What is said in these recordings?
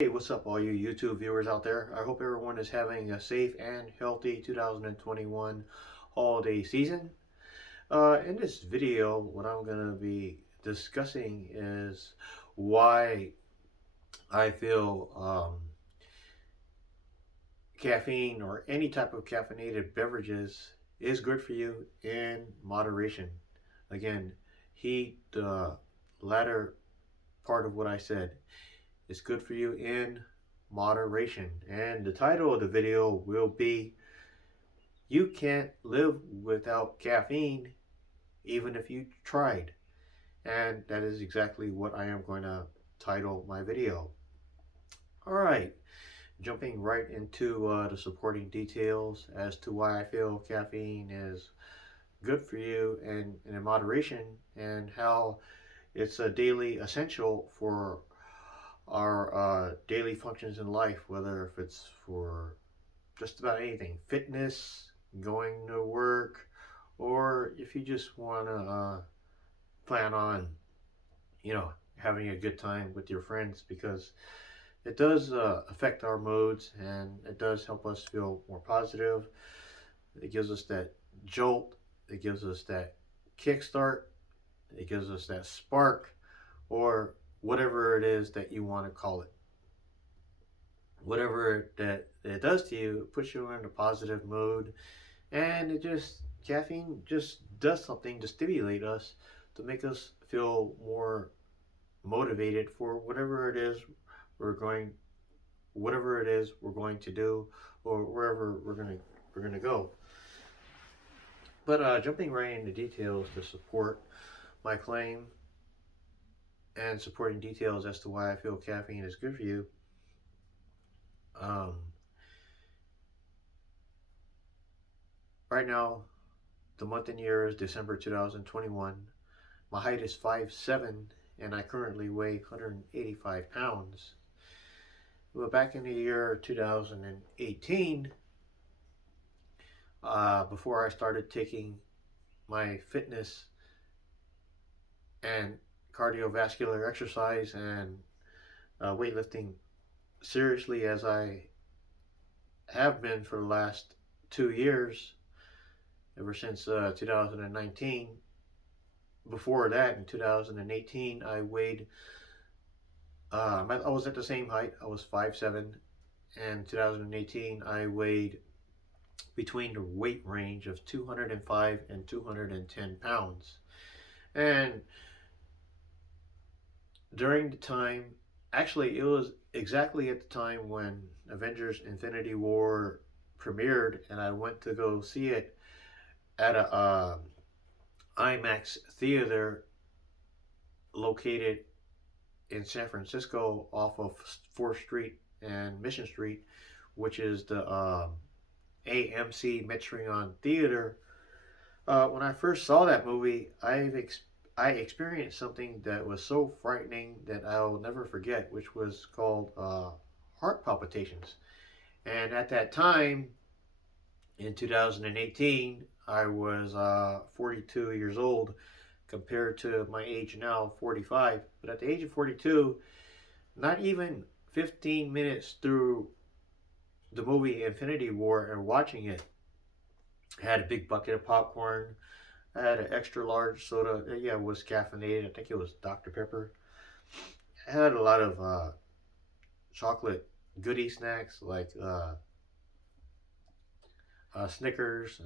Hey, what's up, all you YouTube viewers out there? I hope everyone is having a safe and healthy 2021 holiday season. In this video, what I'm going to be discussing is why I feel caffeine or any type of caffeinated beverages is good for you in moderation. Again, heed the latter part of what I said. It's good for you in moderation. And the title of the video will be You Can't Live Without Caffeine Even If You Tried. And that is exactly what I am going to title my video. Alright, jumping right into the supporting details as to why I feel caffeine is good for you and in moderation, and how it's a daily essential for our daily functions in life, whether if it's for just about anything, fitness, going to work, or if you just want to plan on, having a good time with your friends, because it does affect our moods, and it does help us feel more positive. It gives us that jolt, it gives us that kickstart, it gives us that spark, or whatever it is that you want to call it. Whatever that it does to you, it puts you in a positive mood, and caffeine just does something to stimulate us, to make us feel more motivated for we're going, whatever it is we're going to do, or wherever we're gonna go. But jumping right into details to support my claim and supporting details as to why I feel caffeine is good for you. Um, right now, the month and year is December 2021. My height is 5'7", and I currently weigh 185 pounds. Well, back in the year 2018, before I started taking my fitness and cardiovascular exercise and weightlifting seriously, as I have been for the last 2 years, ever since 2019. Before that, in 2018, I weighed, I was at the same height. I was 5'7", and 2018, I weighed between the weight range of 205 and 210 pounds. And during the time, actually, it was exactly at the time when Avengers Infinity War premiered, and I went to go see it at a IMAX theater located in San Francisco off of 4th Street and Mission Street, which is the AMC Metreon Theater. When I first saw that movie, I experienced something that was so frightening that I'll never forget, which was called heart palpitations. And at that time, in 2018, I was 42 years old, compared to my age now, 45. But at the age of 42, not even 15 minutes through the movie Infinity War and watching it, I had a big bucket of popcorn. I had an extra large soda. Yeah, it was caffeinated. I think it was Dr. Pepper. I had a lot of chocolate goodie snacks like Snickers.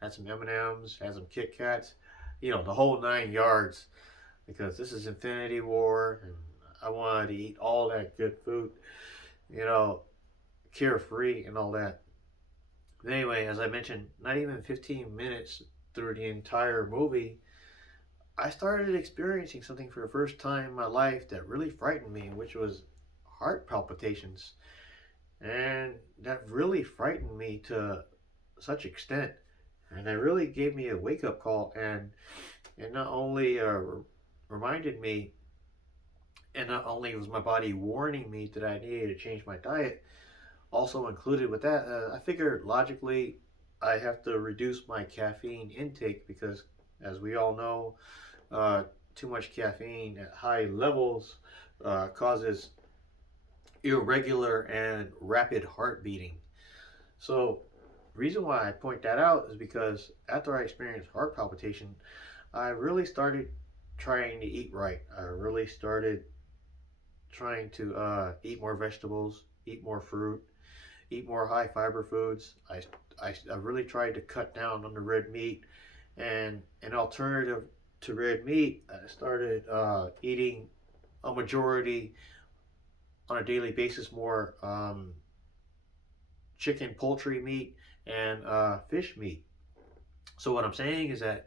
Had some M&Ms. Had some Kit Kats. The whole 9 yards. Because this is Infinity War, and I wanted to eat all that good food. Carefree and all that. But anyway, as I mentioned, not even 15 minutes through the entire movie, I started experiencing something for the first time in my life that really frightened me, which was heart palpitations. And that really frightened me to such extent. And that really gave me a wake-up call, and it not only reminded me, and not only was my body warning me that I needed to change my diet, also included with that, I figured logically I have to reduce my caffeine intake, because as we all know, too much caffeine at high levels causes irregular and rapid heart beating. So, reason why I point that out is because after I experienced heart palpitation, I really started trying to eat right. I really started trying to eat more vegetables, eat more fruit, eat more high fiber foods. I really tried to cut down on the red meat, and an alternative to red meat, I started eating a majority on a daily basis more chicken, poultry meat, and fish meat. So what I'm saying is that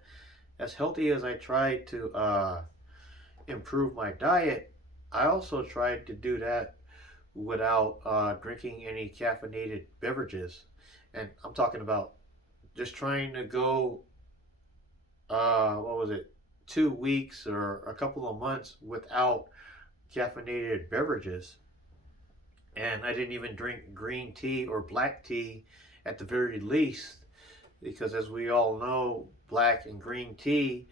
as healthy as I tried to improve my diet, I also tried to do that without drinking any caffeinated beverages. And I'm talking about just trying to go, what was it, 2 weeks or a couple of months without caffeinated beverages. And I didn't even drink green tea or black tea at the very least, because as we all know, black and green tea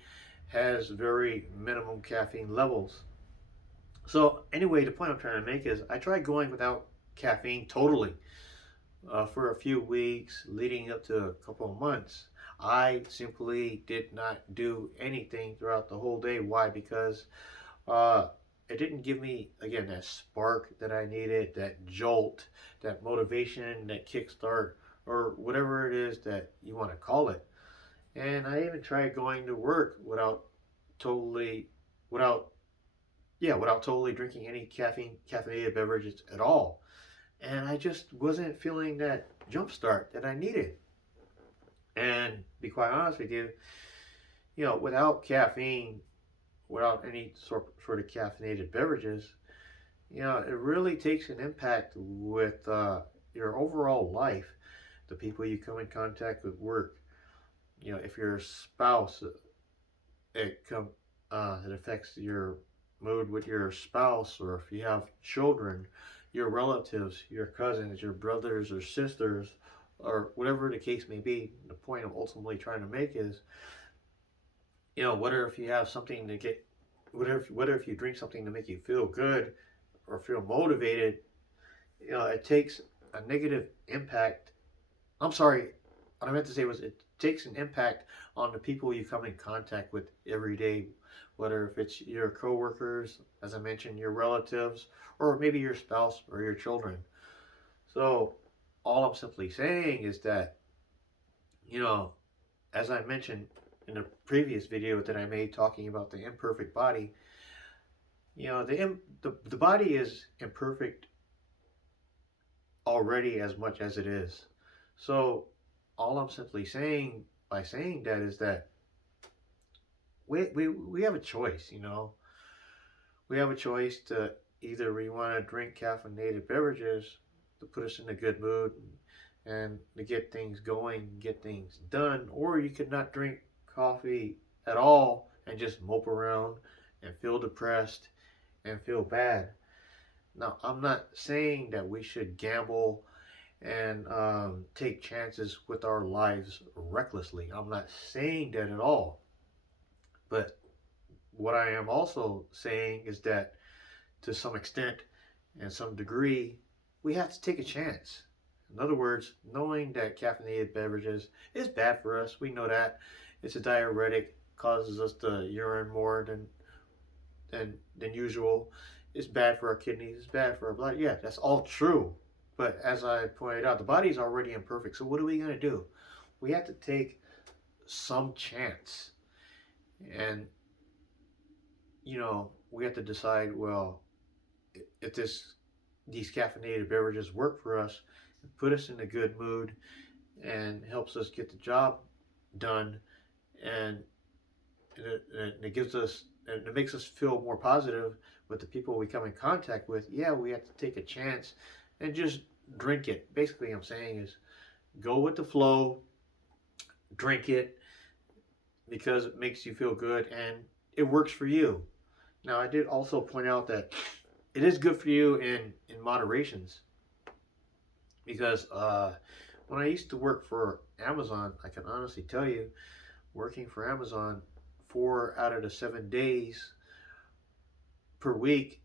has very minimum caffeine levels. So anyway, the point I'm trying to make is I tried going without caffeine totally for a few weeks leading up to a couple of months. I simply did not do anything throughout the whole day. Why? Because uh, it didn't give me, again, that spark that I needed, that jolt, that motivation, that kickstart, or whatever it is that you want to call it. And I even tried going to work totally, without, without totally drinking any caffeinated beverages at all. And I just wasn't feeling that jump start that I needed. And to be quite honest with you, without caffeine, without any sort of caffeinated beverages, it really takes an impact with your overall life, the people you come in contact with, work. If you're a spouse, it affects your mood with your spouse, or if you have children, your relatives, your cousins, your brothers or sisters, or whatever the case may be. The point I'm ultimately trying to make is, whether if you have something to get, whether if you drink something to make you feel good or feel motivated, it takes a negative impact. I'm sorry, what I meant to say was it takes an impact on the people you come in contact with every day, whether if it's your coworkers, as I mentioned, your relatives, or maybe your spouse or your children. So all I'm simply saying is that, you know, as I mentioned in the previous video that I made talking about the imperfect body, the body is imperfect already as much as it is. So all I'm simply saying by saying that is that we have a choice. We have a choice to either we want to drink caffeinated beverages to put us in a good mood and to get things going, get things done, or you could not drink coffee at all and just mope around and feel depressed and feel bad. Now, I'm not saying that we should gamble and take chances with our lives recklessly. I'm not saying that at all. But what I am also saying is that to some extent and some degree, we have to take a chance. In other words, knowing that caffeinated beverages is bad for us, we know that. It's a diuretic, causes us to urine more than usual. It's bad for our kidneys, it's bad for our blood. Yeah, that's all true. But as I pointed out, the body's already imperfect. So what are we going to do? We have to take some chance. And, we have to decide, well, if these caffeinated beverages work for us, put us in a good mood, and helps us get the job done, and it gives us, and it makes us feel more positive with the people we come in contact with, yeah, we have to take a chance and just drink it. Basically, I'm saying is go with the flow, drink it because it makes you feel good and it works for you. Now, I did also point out that it is good for you in moderations, because when I used to work for Amazon, I can honestly tell you, working for Amazon 4 out of the 7 days per week,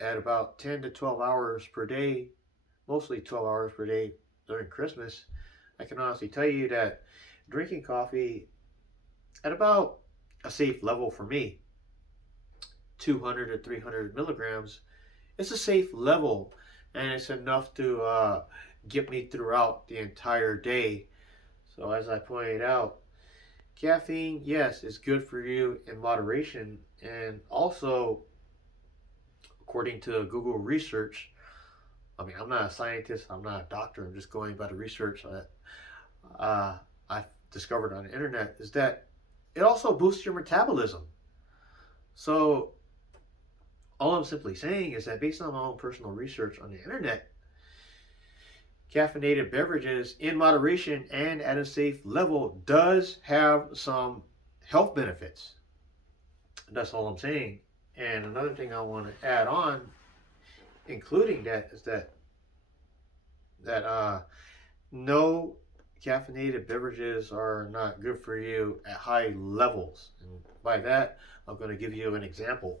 at about 10 to 12 hours per day, mostly 12 hours per day during Christmas, I can honestly tell you that drinking coffee at about a safe level for me, 200 to 300 milligrams, is a safe level, and it's enough to get me throughout the entire day. So, as I pointed out, caffeine, yes, is good for you in moderation, and also, according to Google research, I mean, I'm not a scientist, I'm not a doctor, I'm just going by the research that I've discovered on the internet, is that it also boosts your metabolism. So, all I'm simply saying is that based on my own personal research on the internet, caffeinated beverages in moderation and at a safe level does have some health benefits. That's all I'm saying. And another thing I want to add on, including that, is that no caffeinated beverages are not good for you at high levels. And by that, I'm going to give you an example.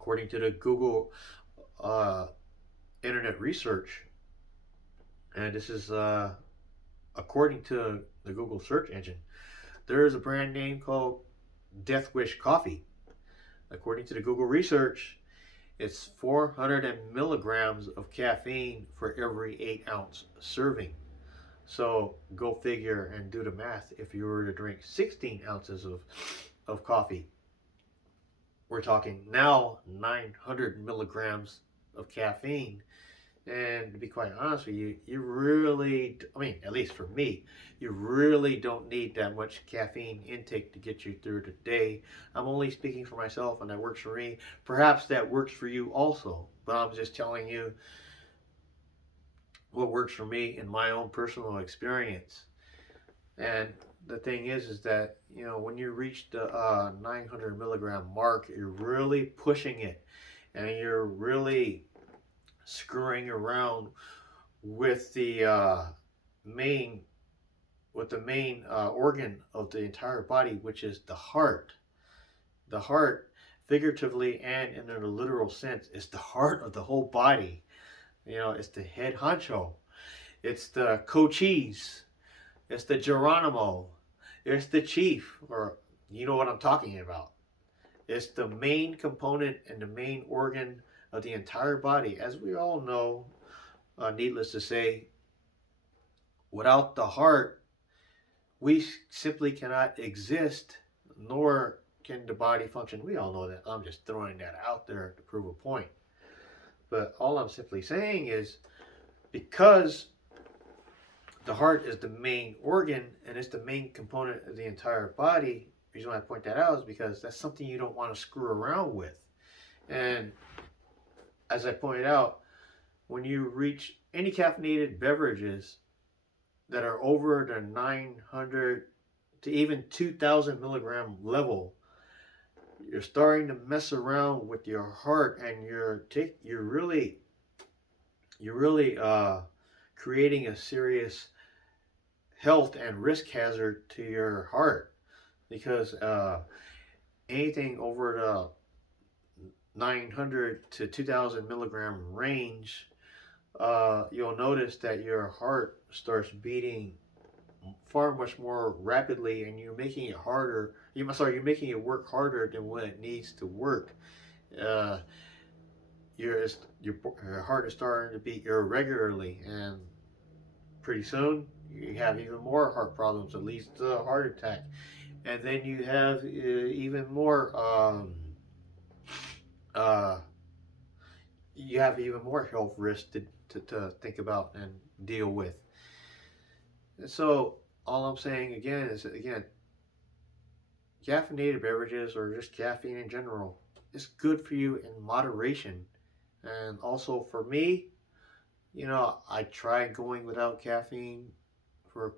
According to the Google uh, internet research, and this is according to the Google search engine, there is a brand name called Death Wish Coffee. According to the Google research, it's 400 milligrams of caffeine for every 8-ounce serving. So go figure and do the math. If you were to drink 16 ounces of coffee, we're talking now 900 milligrams of caffeine. And to be quite honest with you, you really, I mean, at least for me, you really don't need that much caffeine intake to get you through the day. I'm only speaking for myself, and that works for me. Perhaps that works for you also, but I'm just telling you what works for me in my own personal experience. And the thing is that, you know, when you reach the 900 milligram mark, you're really pushing it, and you're really screwing around with the main organ of the entire body, which is the heart. The heart, figuratively and in a literal sense, is the heart of the whole body. You know, it's the head honcho. It's the cochise. It's the Geronimo. It's the chief, or you know what I'm talking about. It's the main component and the main organ of the entire body. As we all know, needless to say, without the heart, we simply cannot exist, nor can the body function. We all know that. I'm just throwing that out there to prove a point. But all I'm simply saying is because the heart is the main organ and it's the main component of the entire body, the reason why I point that out is because that's something you don't want to screw around with. And as I pointed out, when you reach any caffeinated beverages that are over the 900 to even 2000 milligram level, you're starting to mess around with your heart, and you're really creating a serious health and risk hazard to your heart, because anything over the 900 to 2000 milligram range, you'll notice that your heart starts beating far much more rapidly, and you're making it harder. You're making it work harder than what it needs to work. Uh, your heart is starting to beat irregularly, and pretty soon you have even more heart problems, at least a heart attack, and then you have even more. Uh, you have even more health risks to think about and deal with. And so all I'm saying again is that, again, caffeinated beverages or just caffeine in general is good for you in moderation. And also for me, you know, I tried going without caffeine for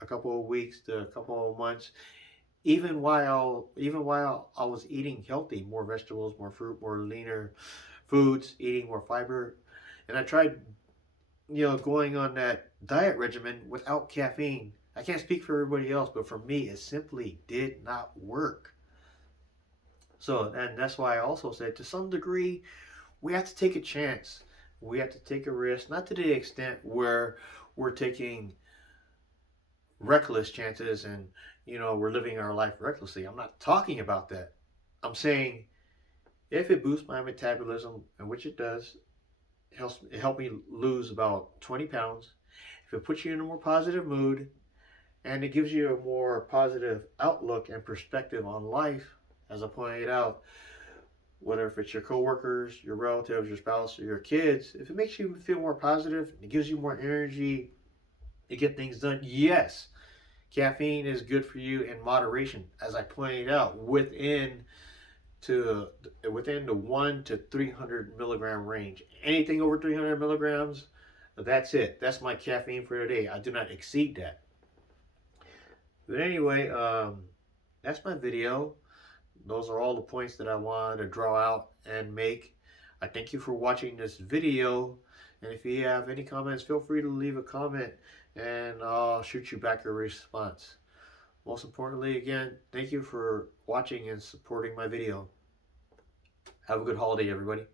a couple of weeks to a couple of months, even while I was eating healthy, more vegetables, more fruit, more leaner foods, eating more fiber. And I tried, you know, going on that diet regimen without caffeine. I can't speak for everybody else, but for me, it simply did not work. So, and that's why I also said to some degree, we have to take a chance. We have to take a risk, not to the extent where we're taking reckless chances and we're living our life recklessly. I'm not talking about that. I'm saying if it boosts my metabolism, and which it does, it helped me lose about 20 pounds. If it puts you in a more positive mood and it gives you a more positive outlook and perspective on life, as I pointed out, whether if it's your coworkers, your relatives, your spouse, or your kids, if it makes you feel more positive, it gives you more energy to get things done, yes, caffeine is good for you in moderation, as I pointed out, within the 1 to 300 milligram range. Anything over 300 milligrams, that's it. That's my caffeine for the day. I do not exceed that. But anyway, that's my video. Those are all the points that I wanted to draw out and make. I thank you for watching this video. And if you have any comments, feel free to leave a comment and I'll shoot you back a response. Most importantly, again, thank you for watching and supporting my video. Have a good holiday, everybody.